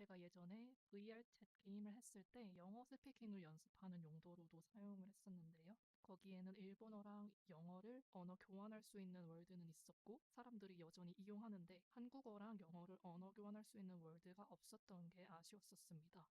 제가 예전에 VR 챗 게임을 했을 때 영어 스피킹을 연습하는 용도로도 사용을 했었는데요. 거기에는 일본어랑 영어를 언어 교환할 수 있는 월드는 있었고, 사람들이 여전히 이용하는데 한국어랑 영어를 언어 교환할 수 있는 월드가 없었던 게 아쉬웠었습니다.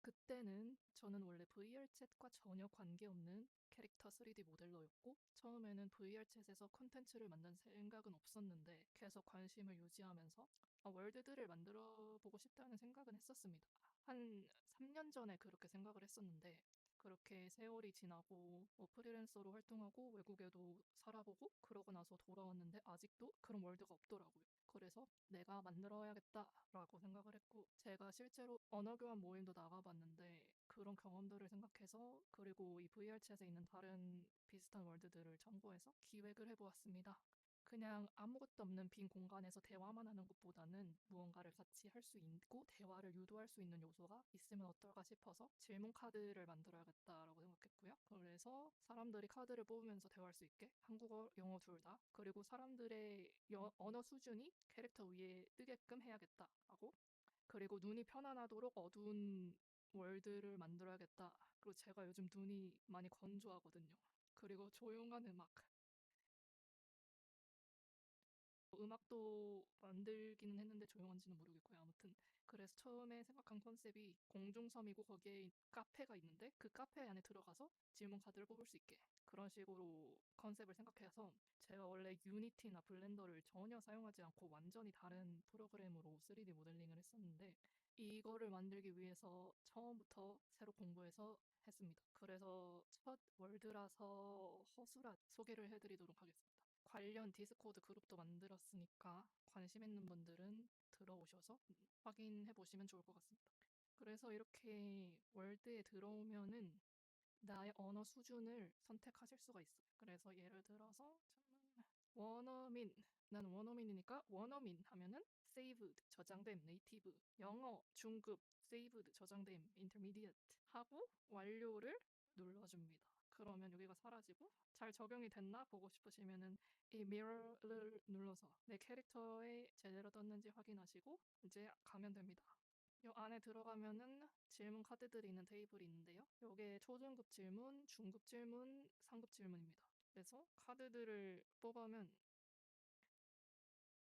그때는 저는 원래 VR 챗과 전혀 관계없는 캐릭터 3D 모델러였고, 처음에는 VR 챗에서 콘텐츠를 만든 생각은 없었는데 계속 관심을 유지하면서 월드들을 만들어 보고 싶다는 생각은 했었습니다. 한 3년 전에 그렇게 생각을 했었는데, 그렇게 세월이 지나고 프리랜서로 활동하고 외국에도 살아보고 그러고 나서 돌아왔는데 아직도 그런 월드가 없더라고요. 그래서 내가 만들어야겠다라고 생각을 했고, 제가 실제로 언어 교환 모임도 나가봤는데 그런 경험들을 생각해서, 그리고 이 VR 챗에 있는 다른 비슷한 월드들을 참고해서 기획을 해보았습니다. 그냥 아무것도 없는 빈 공간에서 대화만 하는 것보다는 무언가를 같이 할 수 있고 대화를 유도할 수 있는 요소가 있으면 어떨까 싶어서 질문 카드를 만들어야겠다라고 생각했고요. 그래서 사람들이 카드를 뽑으면서 대화할 수 있게, 한국어, 영어 둘 다, 그리고 사람들의 언어 수준이 캐릭터 위에 뜨게끔 해야겠다라고, 그리고 눈이 편안하도록 어두운 월드를 만들어야겠다. 그리고 제가 요즘 눈이 많이 건조하거든요. 그리고 조용한 음악, 음악도 만들기는 했는데 조용한지는 모르겠고요. 아무튼 그래서 처음에 생각한 컨셉이 공중섬이고 거기에 카페가 있는데 그 카페 안에 들어가서 질문 카드를 뽑을 수 있게, 그런 식으로 컨셉을 생각해서, 제가 원래 유니티나 블렌더를 전혀 사용하지 않고 완전히 다른 프로그램으로 3D 모델링을 했었는데, 이거를 만들기 위해서 처음부터 새로 공부해서 했습니다. 그래서 첫 월드라서 허술한 소개를 해드리도록 하겠습니다. 관련 디스코드 그룹도 만들었으니까 관심 있는 분들은 들어오셔서 확인해 보시면 좋을 것 같습니다. 그래서 이렇게 월드에 들어오면은 나의 언어 수준을 선택하실 수가 있어요. 그래서 예를 들어서 저는 원어민, 나는 원어민이니까 원어민 하면은 saved, 저장됨, 네이티브, 영어, 중급, saved, 저장됨, intermediate 하고 완료를 눌러줍니다. 그러면 여기가 사라지고, 잘 적용이 됐나 보고 싶으시면은 이 mirror를 눌러서 내 캐릭터에 제대로 떴는지 확인하시고 이제 가면 됩니다. 요 안에 들어가면은 질문 카드들이 있는 테이블이 있는데요. 요게 초중급 질문, 중급 질문, 상급 질문입니다. 그래서 카드들을 뽑으면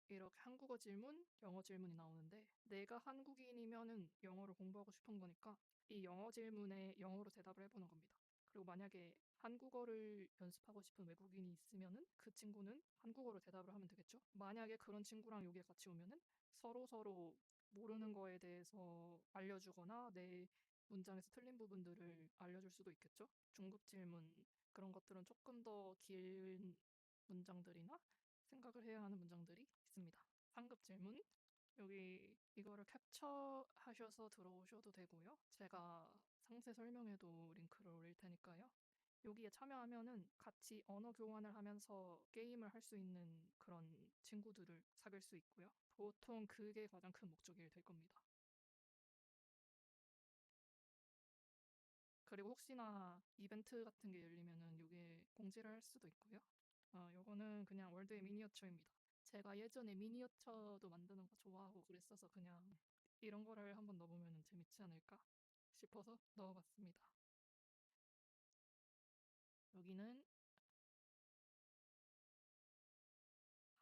이렇게 한국어 질문, 영어 질문이 나오는데, 내가 한국인이면은 영어를 공부하고 싶은 거니까 이 영어 질문에 영어로 대답을 해보는 겁니다. 그리고 만약에 한국어를 연습하고 싶은 외국인이 있으면은 그 친구는 한국어로 대답을 하면 되겠죠. 만약에 그런 친구랑 여기에 같이 오면은 서로 모르는 거에 대해서 알려주거나 내 문장에서 틀린 부분들을 알려줄 수도 있겠죠. 중급 질문, 그런 것들은 조금 더 긴 문장들이나 생각을 해야 하는 문장들이 있습니다. 상급 질문, 여기 이거를 캡처하셔서 들어오셔도 되고요. 제가 상세 설명에도 링크를 올릴 테니까요. 여기에 참여하면은 같이 언어 교환을 하면서 게임을 할 수 있는 그런 친구들을 사귈 수 있고요. 보통 그게 가장 큰 목적이 될 겁니다. 그리고 혹시나 이벤트 같은 게 열리면은 요게 공지를 할 수도 있고요. 요거는 그냥 월드의 미니어처입니다. 제가 예전에 미니어처도 만드는 거 좋아하고 그랬어서 그냥 이런 거를 한번 넣어보면 재밌지 않을까 싶어서 넣어봤습니다. 여기는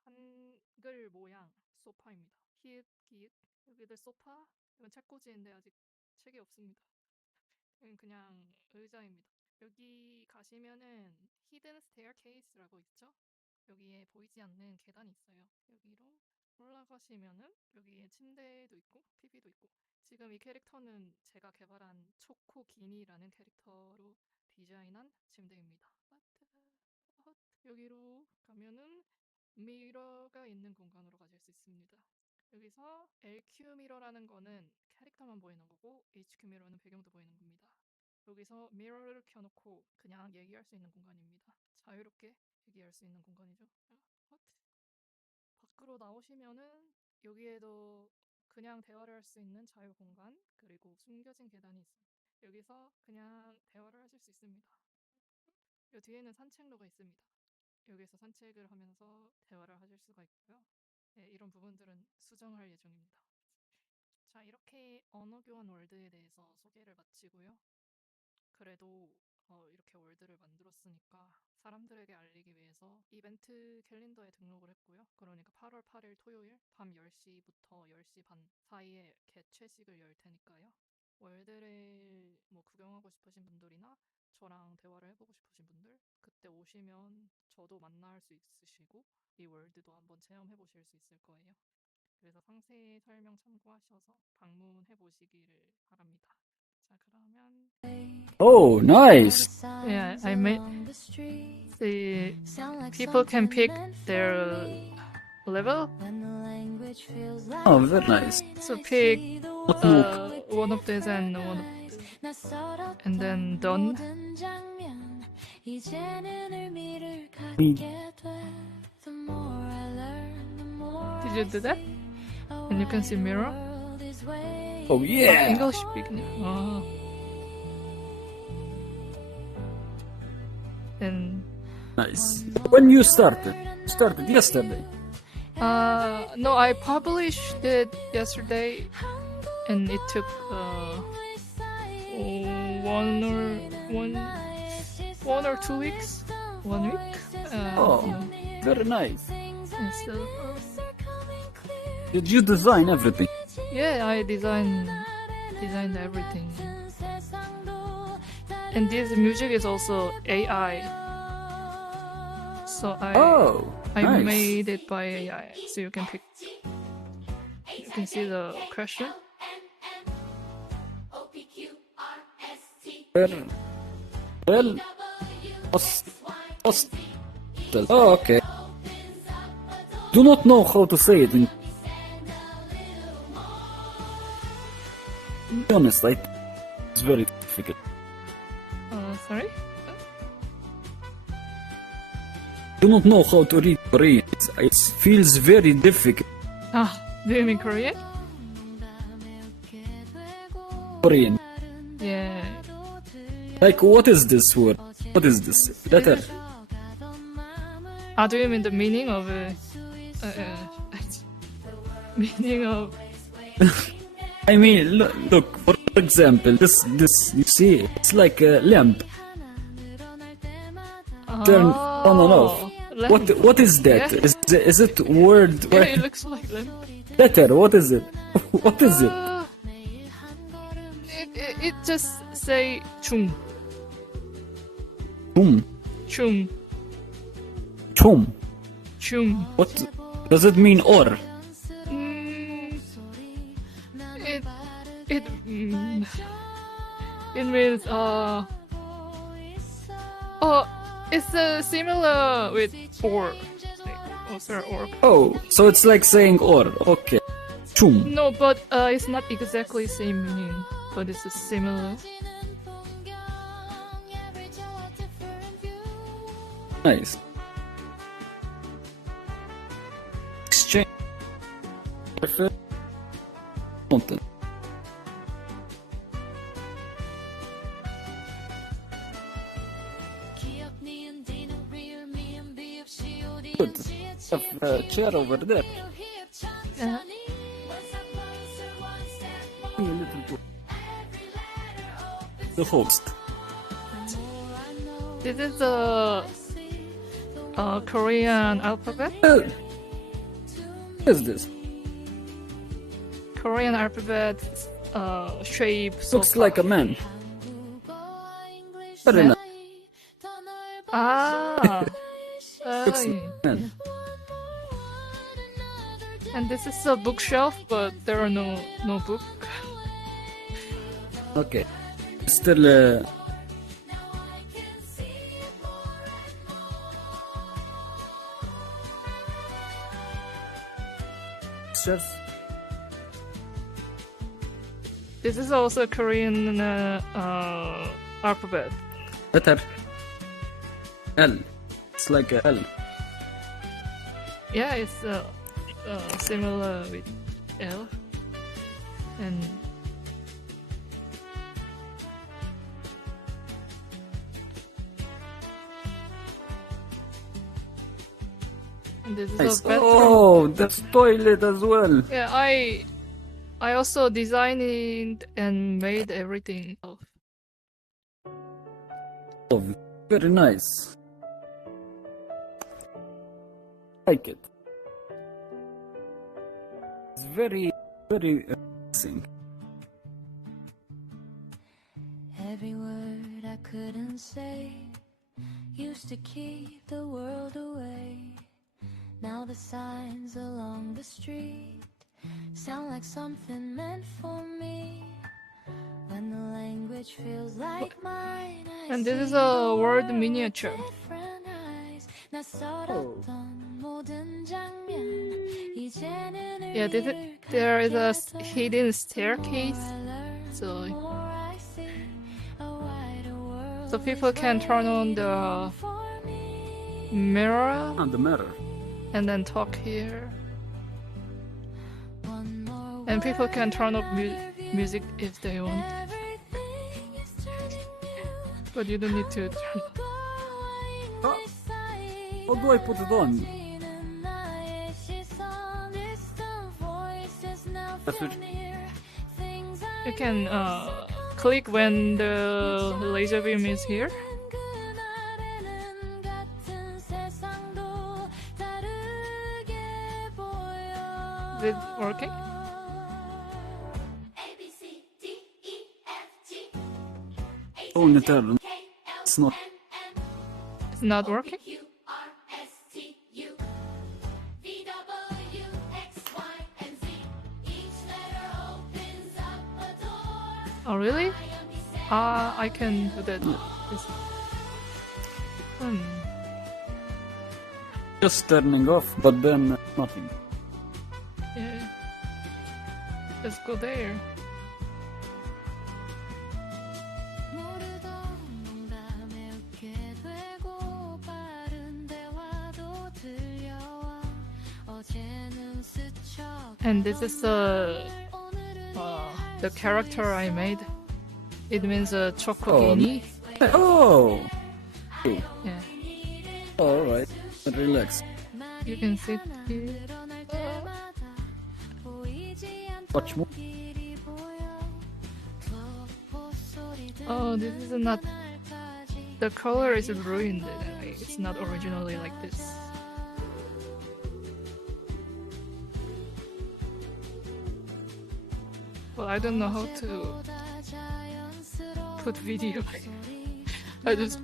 한글 모양 소파입니다. 히읗, 기읗. 여기들 소파? 이건 책꽂이인데 아직 책이 없습니다. 여긴 그냥 의자입니다. 여기 가시면은 히든 스테어케이스라고 있죠? 여기에 보이지 않는 계단이 있어요. 여기로 올라가시면은 여기에 침대도 있고 TV도 있고, 지금 이 캐릭터는 제가 개발한 초코기니라는 캐릭터로 디자인한 침대입니다. 여기로 가면은 미러가 있는 공간으로 가실 수 있습니다. 여기서 LQ 미러라는 거는 캐릭터만 보이는 거고, HQ 미러는 배경도 보이는 겁니다. 여기서 미러를 켜놓고 그냥 얘기할 수 있는 공간입니다. 자유롭게 얘기할 수 있는 공간이죠. 밖으로 나오시면은 여기에도 그냥 대화를 할 수 있는 자유 공간, 그리고 숨겨진 계단이 있어요. 여기서 그냥 대화를 하실 수 있습니다. 요 뒤에는 산책로가 있습니다. 여기서 산책을 하면서 대화를 하실 수가 있고요. 네, 이런 부분들은 수정할 예정입니다. 자, 이렇게 언어 교환 월드에 대해서 소개를 마치고요. 그래도 이렇게 월드를 만들었으니까 사람들에게 알리기 위해서 이벤트 캘린더에 등록을 했고요. 그러니까 8월 8일 토요일 밤 10시부터 10시 반 사이에 개최식을 열 테니까요. 월드를 뭐 구경하고 싶으신 분들이나 저랑 대화를 해보고 싶으신 분들 그때 오시면 저도 만날 수 있으시고 이 월드도 한번 체험해 보실 수 있을 거예요. 그래서 상세 설명 참고하셔서 방문해 보시기를 바랍니다. 자, 그러면 Oh, nice. yeah, I made the people can pick their level. Oh, very nice. So pick Look. one of these and and then done. Did you do that? And you can see mirror. Oh, yeah. English speaking. And Nice. When you started? Started yesterday. no, I published it yesterday, and it took one or 2 weeks. 1 week. Oh, very nice. And so, Did you design everything? yeah, I designed everything. And this music is also AI. So I nice. made it by AI. So you can pick. You can see the question. Well, oh, okay. Do not know how to say it. To be honest, it's very difficult. Sorry? Do not know how to read Korean. It feels very difficult. Do you mean Korean? Korean. Yeah. Like, what is this word? What is this letter? Do you mean the meaning of meaning of? I mean, look, for example, this, you see, it's like a lamp. Turn on and off. What is that? Yeah. Is it word? Yeah, it looks like lamp. Letter, what is it? What is it? It just say chung. Chum. Chung. What does it mean? Or? It means it's similar with or. Or. Oh, so it's like saying or. Okay. Chum. No, but it's not exactly same meaning, but it's similar. Nice. Exchange. Perfect. Content. Good. Have a chair over there. Uh, A little bit. The host. this is the Korean alphabet. What is this? Korean alphabet shape. Looks like a man. Very nice. Looks like a man. And this is a bookshelf, but there are no book. Okay. Still. This is also Korean alphabet. Letter L. It's like a L. Yeah, it's similar with L. And this is Nice. a bathroom. Oh, that's toilet as well. Yeah, I I also designed and made everything. Oh, very nice. Like it. It's very amazing. Every word I couldn't say used to keep the world away. Now the signs along the street sound like something meant for me. When the language feels like mine, I And this is see a the word world miniature. with different eyes. 낯설었던 모든 장면, 이제는 Yeah, there is a hidden staircase, so people can turn on the mirror And the mirror. and then talk here. And people can turn up music if they want. But you don't need to turn. How do I put it on? That's what. You can click when the laser beam is here. Is it working? Oh, Nintendo. It's not. It's not working? Oh really? I can do that. Just turning off, but then nothing. Yeah. Let's go there. And this is the character I made. It means Chokogini. Oh! Yeah. Alright. Relax. You can sit here. Watch more. Oh, this is not. The color is ruined. It's not originally like this. Well, I don't know how to put video. I just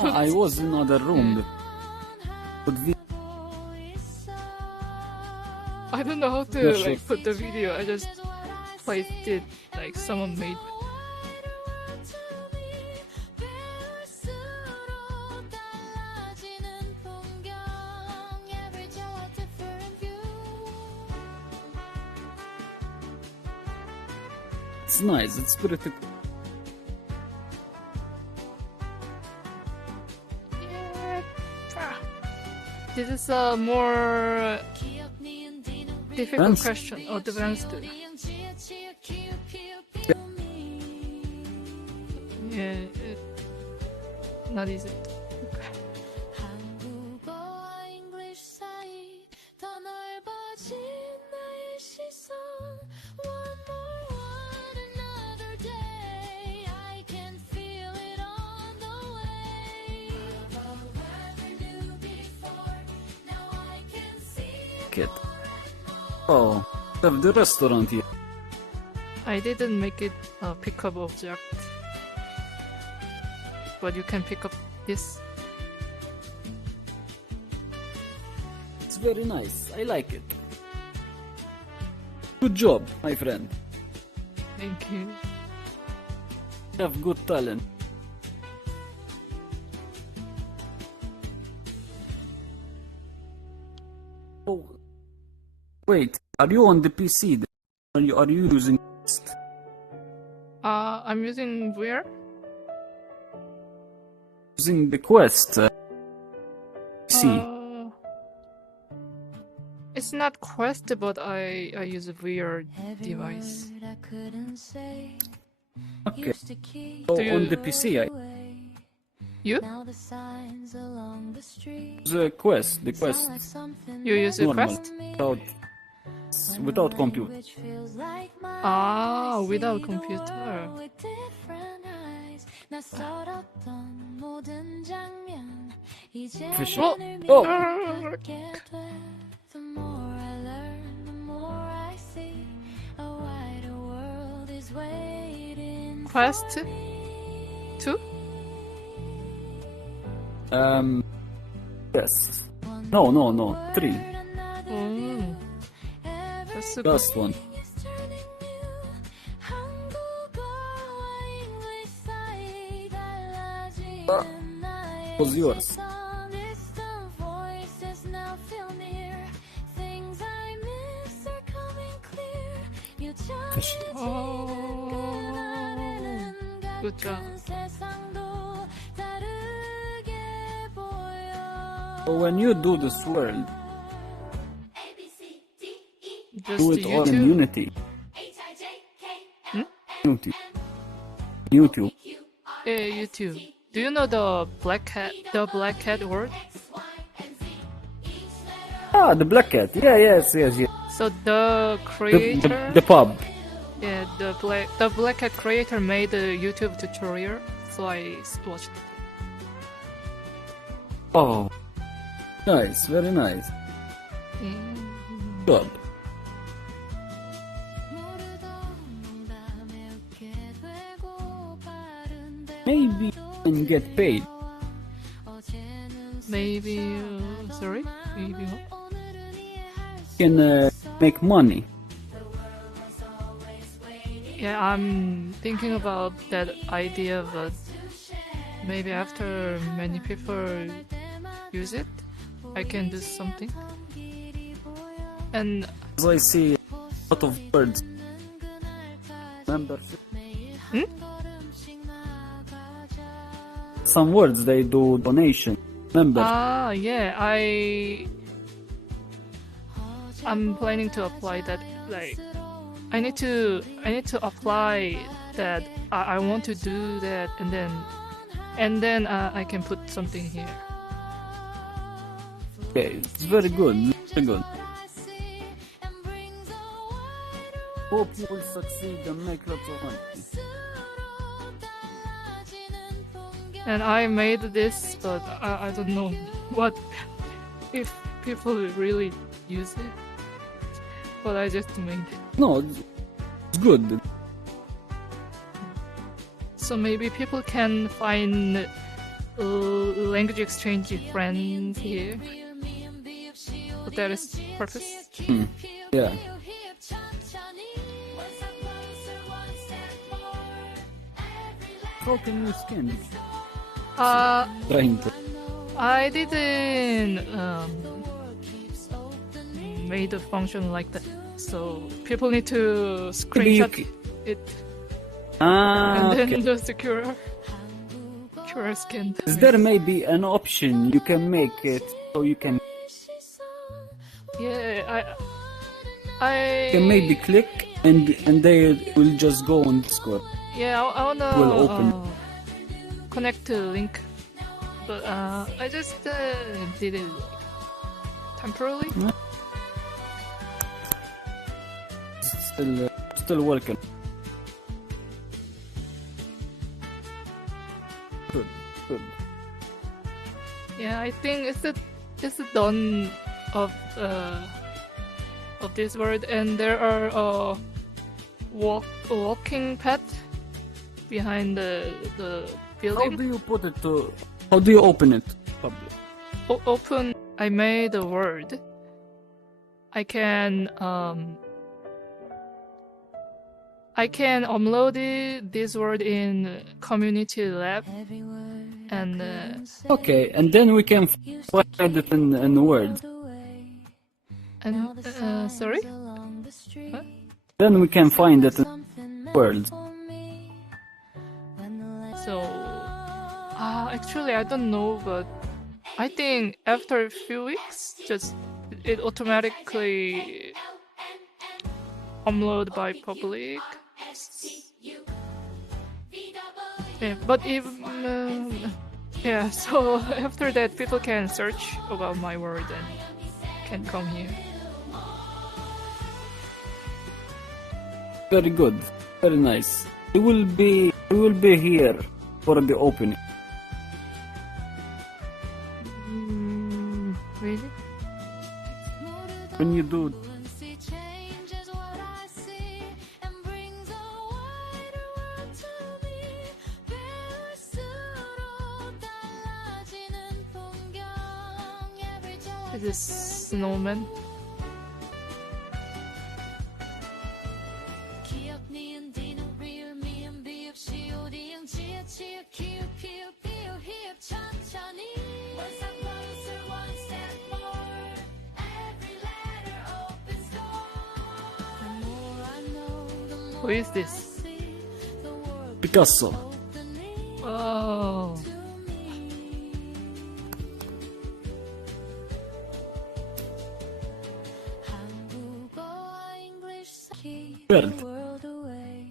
put. I was in another room. Put I don't know how to Yeah, sure. like put the video. I just placed it like someone made. It's nice. It's pretty. This is a more difficult Advanced? question. Advanced. Yeah, not easy. Kid. Oh, have the restaurant here. I didn't make it a pickup object, but you can pick up this. It's very nice. I like it. Good job, my friend. Thank you. You have good talent. Oh, wait. Are you on the PC? Then? Are you using? I'm using where? Using the Quest. PC. It's not Quest, but I use a VR device. Okay. So Do you- on the PC, I You? use a Quest. The Quest. You use a Normal. Quest? Without without computer. Ah, without computer. Fishing. Oh, Oh, The more I learn, the more I see a wider world is waiting. Quest 2? yes. No. 3. Mm. That's a good. Last one. Was yours. Fish. Oh, good job. So when you do this world, Just do it all in YouTube. Unity. Hmm? Unity. YouTube. Yeah, YouTube. Do you know the black cat word? Ah, the Black Cat. Yeah, yes. So the The, creator, the pub. yeah, the black cat creator made a YouTube tutorial, so I watched it. Oh, nice. Very nice. Mm. Job. Maybe you can get paid. Maybe, sorry, maybe what? You can make money. Yeah, I'm thinking about that idea, but maybe after many people use it, I can do something. And As I see a lot of words. Membership. Hmm? Some words they do donation. Member. yeah, I'm planning to apply that. Like, I need to apply that. I want to do that, and then I can put something here. Okay, it's very good. Very good. Hope you will succeed and make lots of money. And I made this, but I don't know what if people really use it. But I just made it. No, it's good. So maybe people can find language exchange friends here. But that is purpose. Yeah. How can you scan? Trying to. I didn't made a function like that. So people need to Maybe you screenshot it Ah, and then okay. just the QR scan. Is there maybe an option you can make it so you can Yeah, I maybe click and they will just go on Discord. Yeah, I wanna Will open. connect to link, but I just did it temporarily. Still welcome. Good. Yeah, I think it's the done of this word, and there are walking path behind the How building. do you put it to? How do you open it? Public. Open. I made a word. I can upload this word in community lab, and Okay, and then we can find it in Word. sorry. What? Then we can find it in Word. So, actually, I don't know, but I think after a few weeks, just it automatically upload by public. Yeah, but if yeah, so after that, people can search about my word and can come here. very good, very nice. We will be here for the opening. Really? When you do, Fluency changes what I see and brings a wider world to me. 배울수록 달라지는 풍경. Every time Is this snowman? 기억 니은 디는 리을 미음 비읍 시오 디응 지읒 치읒 키읔 피읍 비읍 히읗 천천히 One step closer, one step forward Every letter opens doors The more I know, the more Who is I this? see The world Picasso. opening Oh, to me 한국어와 English keep the Bird. world away.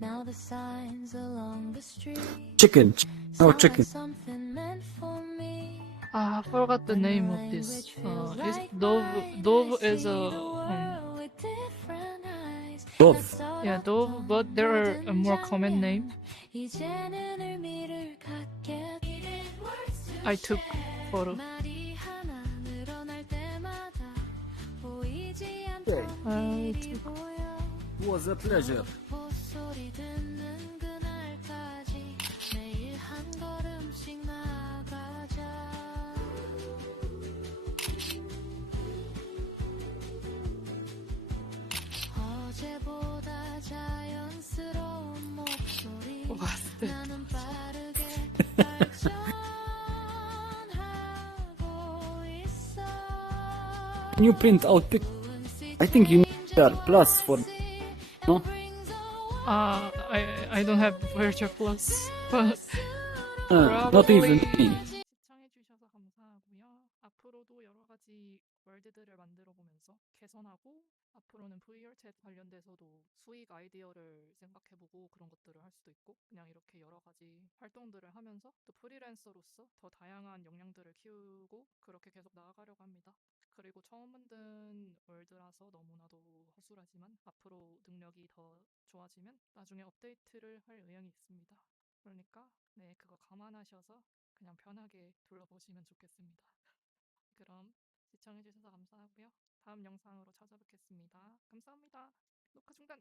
Now the signs along the street Chicken. No sound chicken. like something meant for me. I forgot the name of this. Is Dove is a Dove. yeah, Dove, but there are a more common name. 이제는 의미를 갖게 I took photo. 말이 하나 늘어날 때마다 보이지 Okay. 않던 I 일이 took. 보여 It was a pleasure. 소리 듣는 그날까지 매일 한 걸음씩 나가자 어제보다 자연스러운 목소리 What's that? 나는 빠르게 발전하고 있어 Can you print out pic? I think you need that plus for no. I don't have Virtual Plus, but Not even me. 시청해주셔서 감사하고요. 앞으로도 여러 가지 월드들을 만들어 보면서 개선하고 앞으로는 VR 챗 관련돼서도 수익 아이디어를 생각해보고 그런 것들을 할 수도 있고 그냥 이렇게 여러 가지 활동들을 하면서 또 프리랜서로서 더 다양한 역량들을 키우고 그렇게 계속 나아가려고 합니다. 그리고 처음 만든 월드라서 너무나도 허술하지만 앞으로 능력이 더 좋아지면 나중에 업데이트를 할 의향이 있습니다. 그러니까 네, 그거 감안하셔서 그냥 편하게 둘러보시면 좋겠습니다. 그럼 시청해주셔서 감사하고요. 다음 영상으로 찾아뵙겠습니다. 감사합니다. 녹화 중단!